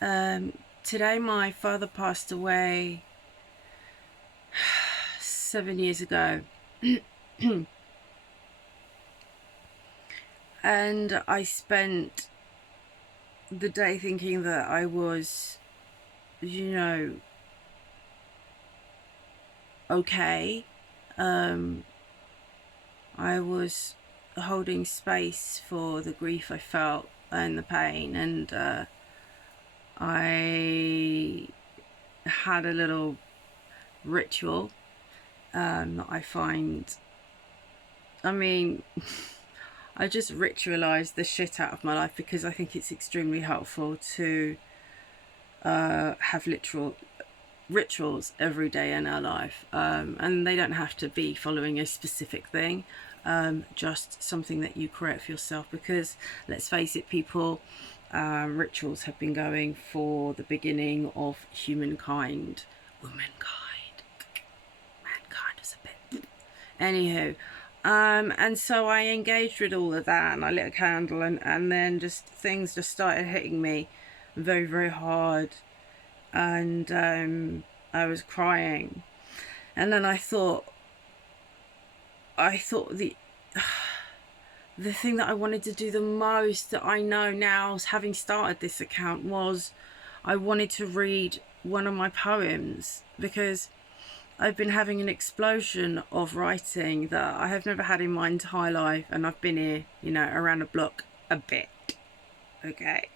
Today my father passed away 7 years ago. And I spent the day thinking that I was, okay. I was holding space for the grief I felt and the pain, and I had a little ritual that I find, I mean, I just ritualized the shit out of my life because I think it's extremely helpful to have literal rituals every day in our life, and they don't have to be following a specific thing, just something that you create for yourself, because let's face it, people, rituals have been going for the beginning of humankind. Womankind, mankind is a bit, anywho. And so I engaged with all of that, and I lit a candle, and then just things just started hitting me very, very hard, and I was crying. And then I thought the thing that I wanted to do the most, that I know now, having started this account, was I wanted to read one of my poems, because I've been having an explosion of writing that I have never had in my entire life, and I've been here, around the block a bit, okay?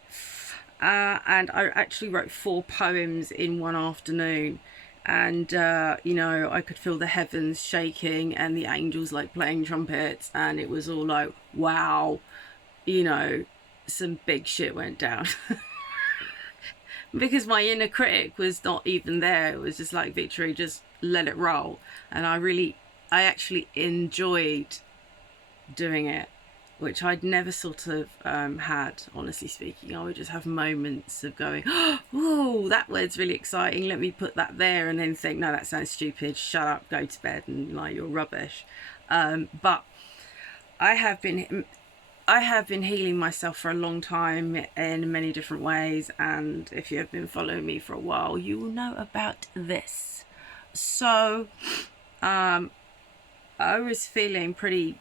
And I actually wrote 4 poems in one afternoon, and I could feel the heavens shaking and the angels like playing trumpets, and it was all like, wow, some big shit went down. Because my inner critic was not even there. It was just like, Victory, just let it roll. And I actually enjoyed doing it, which I'd never sort of had, honestly speaking. I would just have moments of going, oh, that word's really exciting, let me put that there, and then think, no, that sounds stupid, shut up, go to bed, and like, you're rubbish. But I have been healing myself for a long time in many different ways, and if you have been following me for a while, you will know about this. So I was feeling pretty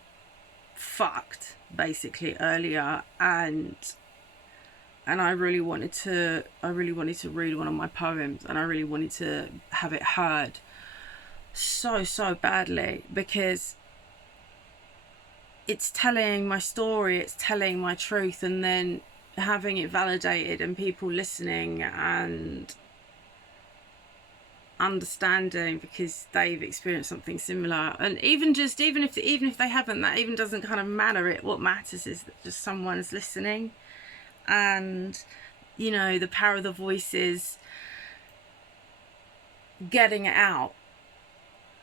fucked basically earlier, and I really wanted to read one of my poems, and I really wanted to have it heard so badly, because it's telling my story, it's telling my truth, and then having it validated and people listening and understanding because they've experienced something similar. And even if they haven't, that even doesn't kind of matter. What matters is that just someone's listening, and the power of the voice is getting it out.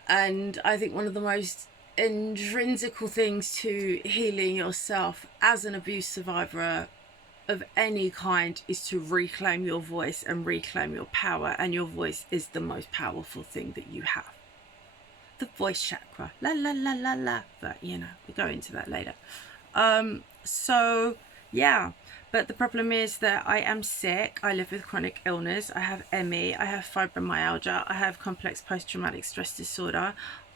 And I think one of the most intrinsical things to healing yourself as an abuse survivor of any kind is to reclaim your voice and reclaim your power, and your voice is the most powerful thing that you have. The voice chakra, la la la la la, but we'll go into that later. So yeah, but the problem is that I am sick. I live with chronic illness. I have ME, I have fibromyalgia, I have complex post-traumatic stress disorder.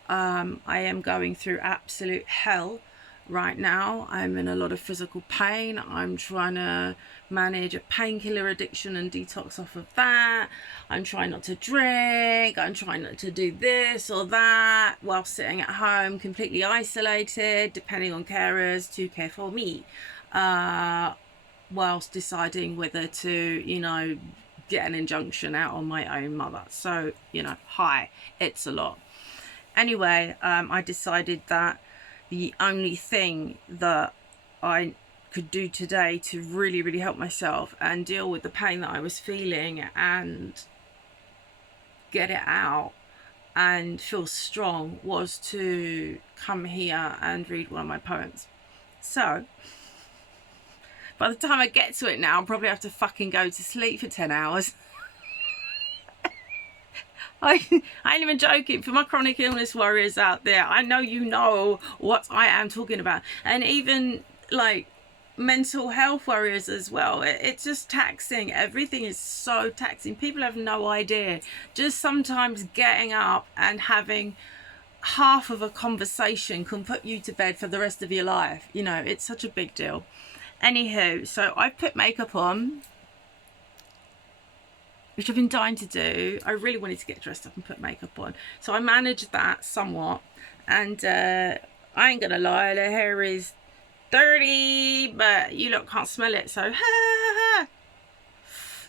I am going through absolute hell right now. I'm in a lot of physical pain. I'm trying to manage a painkiller addiction and detox off of that. I'm trying not to drink. I'm trying not to do this or that while sitting at home completely isolated, depending on carers to care for me, whilst deciding whether to get an injunction out on my own mother. So hi, it's a lot. Anyway, I decided that the only thing that I could do today to really, really help myself and deal with the pain that I was feeling and get it out and feel strong was to come here and read one of my poems. So by the time I get to it now, I'll probably have to fucking go to sleep for 10 hours. I ain't even joking. For my chronic illness warriors out there, I know you know what I am talking about. And even like mental health worries as well. It's just taxing. Everything is so taxing. People have no idea. Just sometimes getting up and having half of a conversation can put you to bed for the rest of your life. You know, it's such a big deal. Anywho, so I put makeup on, which I've been dying to do. I really wanted to get dressed up and put makeup on, so I managed that somewhat. And I ain't gonna lie, the hair is dirty, but you lot can't smell it, so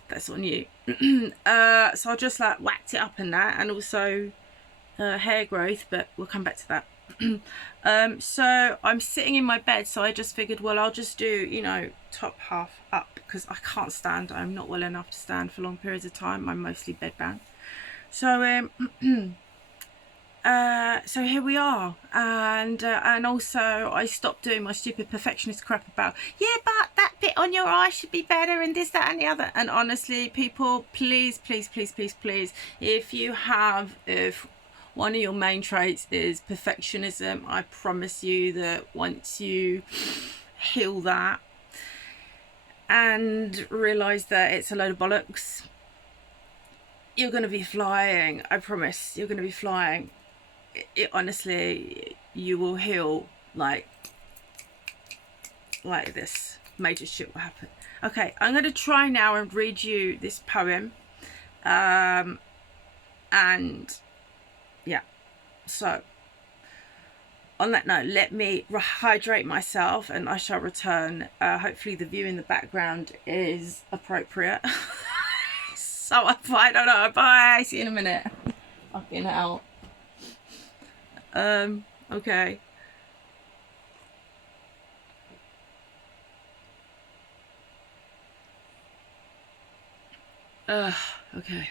that's on you. So I just like whacked it up and that, and also hair growth, but we'll come back to that. So I'm sitting in my bed, so I just figured, well, I'll just do, you know, top half up, because I can't stand. I'm not well enough to stand for long periods of time. I'm mostly bedbound. So so here we are, and also I stopped doing my stupid perfectionist crap about, yeah, but that bit on your eye should be better, and this, that, and the other. And honestly, people, please, if one of your main traits is perfectionism, I promise you that once you heal that and realise that it's a load of bollocks, you're going to be flying. I promise, you're going to be flying. Honestly, you will heal like this. Major shit will happen. Okay, I'm going to try now and read you this poem. And yeah, so on that note, let me hydrate myself and I shall return. Hopefully the view in the background is appropriate. So I don't know. Bye. See you in a minute. Fucking hell. Okay. Okay.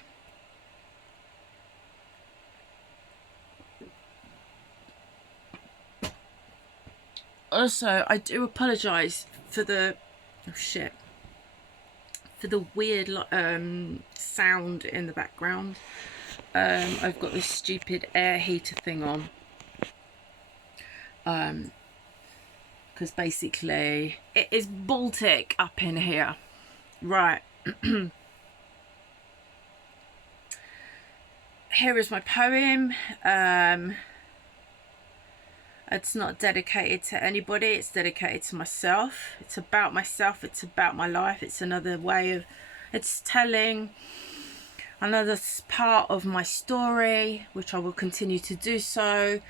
Also, I do apologise for the for the weird sound in the background. I've got this stupid air heater thing on. Because basically it is Baltic up in here. Right. Here is my poem. It's not dedicated to anybody, it's dedicated to myself. It's about myself, it's about my life. It's another way of, it's telling another part of my story, which I will continue to do so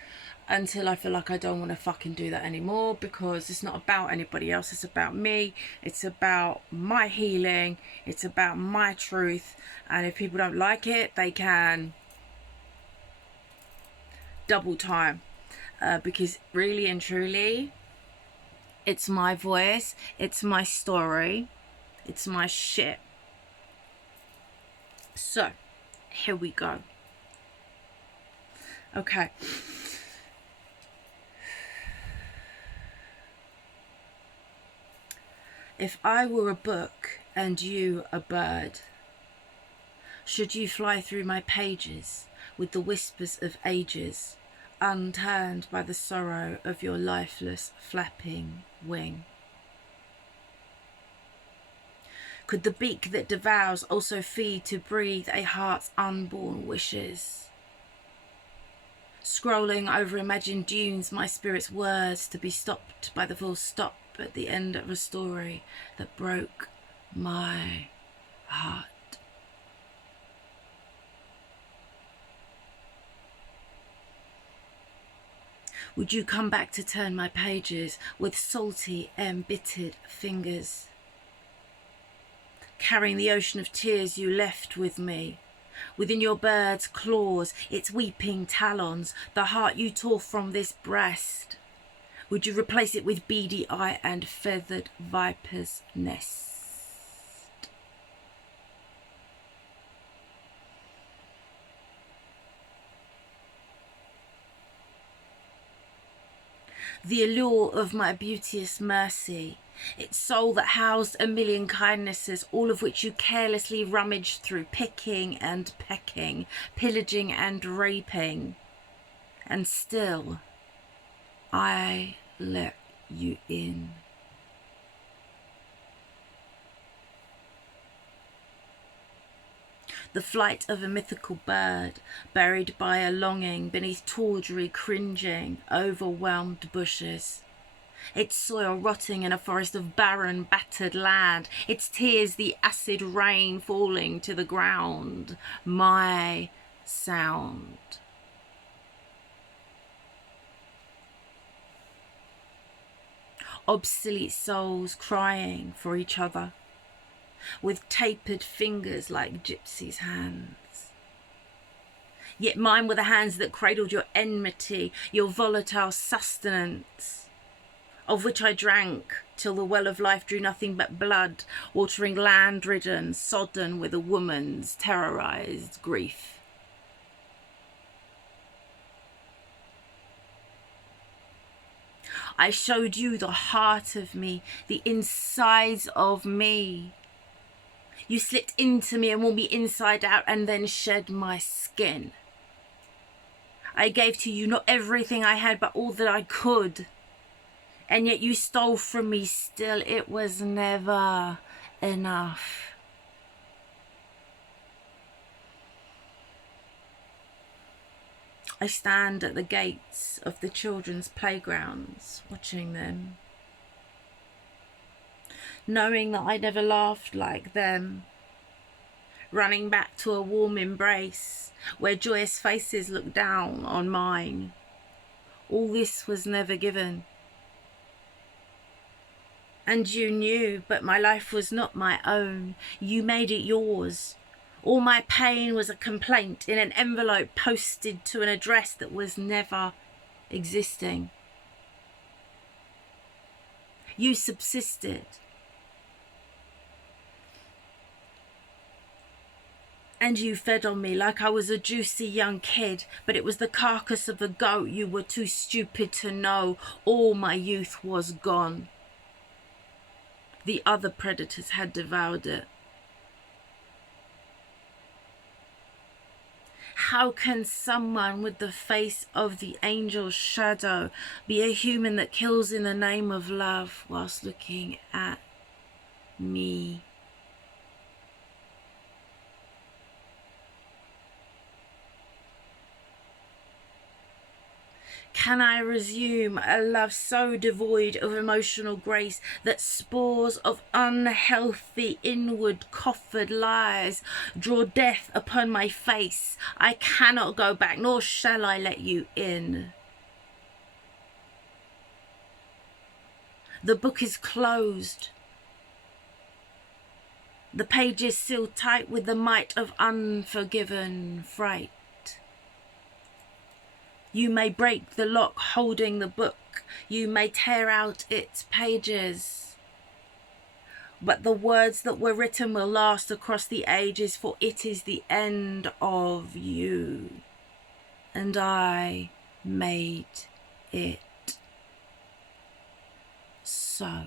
until I feel like I don't want to fucking do that anymore, because it's not about anybody else, it's about me. It's about my healing, it's about my truth. And if people don't like it, they can double time. Because really and truly, it's my voice, it's my story, it's my shit. So, here we go. Okay. If I were a book and you a bird, should you fly through my pages with the whispers of ages, unturned by the sorrow of your lifeless flapping wing? Could the beak that devours also feed to breathe a heart's unborn wishes? Scrolling over imagined dunes, my spirit's words to be stopped by the full stop at the end of a story that broke my heart. Would you come back to turn my pages with salty, embittered fingers, carrying the ocean of tears you left with me? Within your bird's claws, its weeping talons, the heart you tore from this breast, would you replace it with beady eye and feathered viper's nest? The allure of my beauteous mercy, its soul that housed a million kindnesses, all of which you carelessly rummaged through, picking and pecking, pillaging and raping. And still, I let you in. the flight of a mythical bird, buried by a longing beneath tawdry, cringing, overwhelmed bushes. Its soil rotting in a forest of barren, battered land, its tears the acid rain falling to the ground. My sound. Obsolete souls crying for each other, with tapered fingers like gypsies' hands. Yet mine were the hands that cradled your enmity, your volatile sustenance, of which I drank till the well of life drew nothing but blood, watering land-ridden, sodden with a woman's terrorized grief. I showed you the heart of me, the insides of me. You slipped into me and wore me inside out and then shed my skin. I gave to you not everything I had, but all that I could. And yet you stole from me still. It was never enough. I stand at the gates of the children's playgrounds, watching them, knowing that I never laughed like them, running back to a warm embrace where joyous faces looked down on mine. All this was never given. And you knew, but my life was not my own. You made it yours. All my pain was a complaint in an envelope posted to an address that was never existing. You subsisted. And you fed on me like I was a juicy young kid, but it was the carcass of a goat you were too stupid to know. All my youth was gone. The other predators had devoured it. How can someone with the face of the angel's shadow be a human that kills in the name of love whilst looking at me? Can I resume a love so devoid of emotional grace that spores of unhealthy inward coffered lies draw death upon my face? I cannot go back, nor shall I let you in. The book is closed. The pages sealed tight with the might of unforgiven fright. You may break the lock holding the book. You may tear out its pages. But the words that were written will last across the ages, for it is the end of you. And I made it so.